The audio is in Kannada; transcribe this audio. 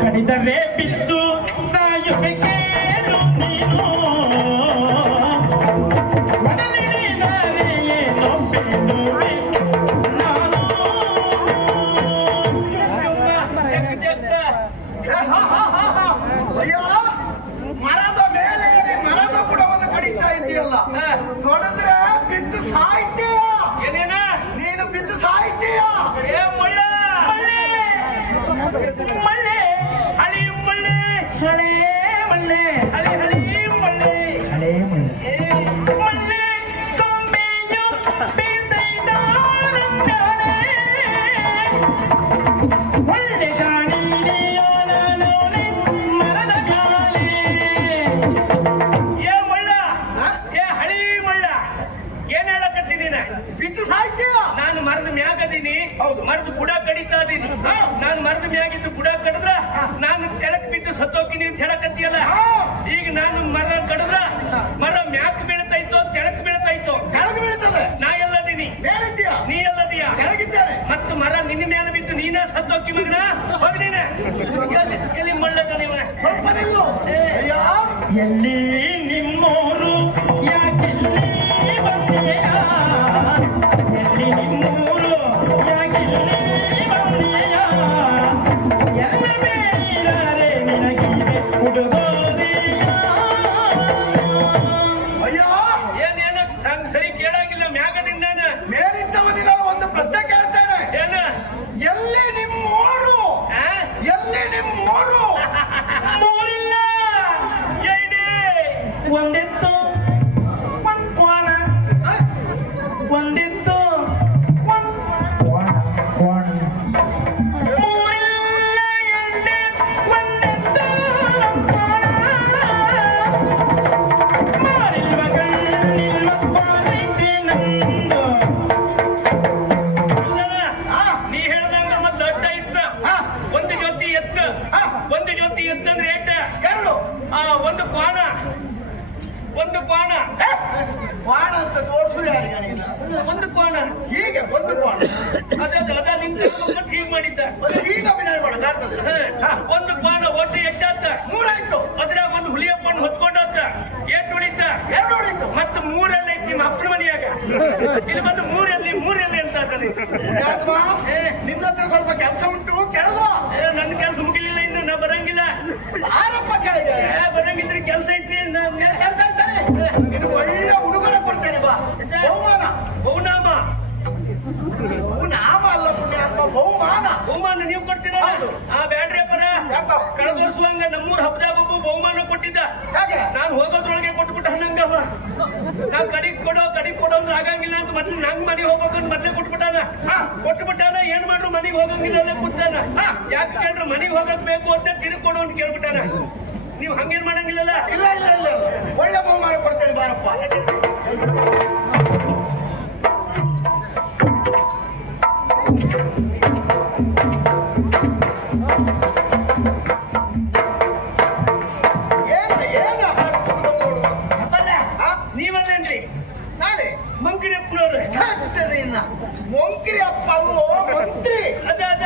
ಕಡಿದರೆ ಬಿದ್ದು ಸಾಯ್ತೀಯ ಏನೇನ? ನೀನು ಬಿದ್ದು ಸಾಯ್ತೀಯ ಏ ಮುಳ್ಳ! ಮಳ್ಳೆ! ಹಳಿ ಮುಳ್ಳಿ! ಹಳೇ ಬಿದ್ದು ಸಾಯ್ತೀಯ ನಾನು ಮರದ ಮ್ಯಾಗದೀನಿ. ಹೌದು. ಮರದ ಬುಡ ಕಡಿತಾ ಇದೀನಿ ಹಾ. ನಾನು ಮರದ ಮ್ಯಾಗಿದ್ದು ಬುಡ ಕಡಿದ್ರ ನಾನು ಕೆಳಕ್ ಬಿದ್ದು ಸತ್ತೋಕಿನಿ ಅಂತ ಹೇಳಕತ್ತೀಯಲ್ಲ. ಈಗ ನಾನು ಮರ ಕಡಿದ್ರ ಮರ ಮ್ಯಾಕ್ ಬೀಳ್ತೈತೋ ಕೆಳಕ್ ಬೀಳ್ತೈತೋ? ಕೆಳಗ್ ಬೀಳ್ತದೆ. ನಾ ಎಲ್ಲದೀನಿ. ಮೇಲಿದ್ದೀಯ? ನೀ ಎಲ್ಲದೀಯ? ಕೆಳಗಿದ್ದೇನೆ ಮತ್ತು ಮರ ನಿನ್ನ ಮೇಲೆ ಬಿದ್ದು ನೀನ ಸತ್ತೋಕಿ ಮಗನ? ಹೋಗಿ ನೀನ. ಎಲ್ಲಿ ಮಳ್ಳದ ನೀವ? ಸ್ವಲ್ಪ ನಿಲ್ಲು. ಅಯ್ಯೋ. ಎಲ್ಲಿ ಆ ಒಂದು ಕೋಣ ಕೋಣ ಹ? ಬಾಣ ಅಂತ ತೋರಿಸು ಯಾರಿಗೆ ನೀನು? ಒಂದು ಕೋಣ ಹೀಗೆ ಒಂದು ಬಾಣ. ಅದೇ ಅದ ನಿಂತು ಹೀಗ್ ಮಾಡಿದ್ದ. ಈಗ ಅಭಿನಯ ಮಾಡೋದು ಆಗ್ತದೆ. ಒಂದು ಕೋಣ ಒಟ್ಟು ಎಷ್ಟಾತ ಮೂರಾಯ್ತು. ಅದ್ರಾಗ ಒಂದು ಹುಲಿಯಪ್ಪನ್ ಹೊತ್ಕೊಂಡಾತ ಎಷ್ಟು ಉಳಿತ. ಎರಡು ಉಳಿತು. ಮತ್ತೆ ಮೂರಲ್ಲಿ ಐತಿ ನಿಮ್ಮ ಅಪ್ಪನ ಮನೆಯಾಗ. ಇಲ್ಲಿ ಬಂದು ಮೂರಲ್ಲಿ ಮೂರಲ್ಲಿ ಅಂತ. ನಿನ್ನ ಹತ್ರ ಸ್ವಲ್ಪ ಕೆಲಸ ಉಂಟು ಕೆಳಗ ಏ, ನನ್ನ ಕೆಲಸ ಮುಗಿಲಿಲ್ಲ ಇನ್ನು ನಾ ಬರಂಗಿಲ್ಲ ಆರಪ್ಪ ಕೆಳಗೆ ಏ, ಬರಂಗಿದ್ರೆ ಕೆಲಸ ಐತಿ ನಾ- ಕೆಳ- ಕೆಳ- ಕೆಳ- ಕೆಳ. ನಿನಗೆ ಒಳ್ಳೆ ಉಡುಗೊರೆ ಕೊಡ್ತೇನೆ ಬಾ ಬಹುಮಾನ ಬಹುನಾಮ ಬಹುನಾಮ ಅಲ್ಲ ಪುಣ್ಯಾತ್ಮ ಬಹುಮಾನ ಬಹುಮಾನ ನೀವು ಕೊಡ್ತೀರಾ. ಆ ಬ್ಯಾಡ್ರಿ ಪರ? ಕಳೆದ ವರ್ಷವಂಗ ನಮ್ಮೂರ್ ಹಬ್ಬದಾಗ ಒಬ್ಬ ಬಹುಮಾನ ಕೊಟ್ಟಿದ್ದ ಹೇಗೆ ನಾನು ಹೋಗೋದ್ರೊಳಗೆ ಕೊಟ್ಬಿಟ್ಟ ಹನ್ನಂಗವ ನಾವ್ ಕಡಿಗ್ ಕೊಡೋ ಕಡಿಗ್ ಕೊಡೋ ಆಗಂಗಿಲ್ಲ ಅಂತ ಮೊದ್ಲು ನಂಗ್ ಮನೆಗೆ ಹೋಗ್ಬೇಕು ಅಂತ ಮೊದ್ಲೇ ಕೊಟ್ಬಿಟ್ಟಾನ. ಕೊಟ್ಬಿಟ್ಟಾನ ಏನ್ ಮಾಡ್ರು ಮನೆಗೆ ಹೋಗಂಗಿಲ್ಲ ಅಂತ ಕೂತಾನ ಹಾ. ಯಾಕೆ ಕೇಳ್ರು ಮನೆಗೆ ಹೋಗಕ್ ಬೇಕು ಅಂತ ತಿರುಗಿ ಕೊಡು ಅಂತ ಕೇಳ್ಬಿಟ್ಟಾನ ನೀವ್ ಹಂಗೇನ್ ಮಾಡಂಗಿಲ್ಲಲ್ಲ? ಇಲ್ಲ ಇಲ್ಲ ಇಲ್ಲ. ಒಳ್ಳೆ ಬಹುಮಾನ ಕೊಡ್ತೇನೆ ಬಾರಪ್ಪ. ಏನ ಏನು? ನೀವಲ್ಲೇನ್ರಿ? ನಾಳೆ? ಮಂಕಿರಪ್ಪನವ್ರು ಹಾಕ್ತೇನೆ ಇನ್ನ ಮಂತ್ರಿ ಅಪ್ಪ ಅವು ಮಂತ್ರಿ. ಅದ.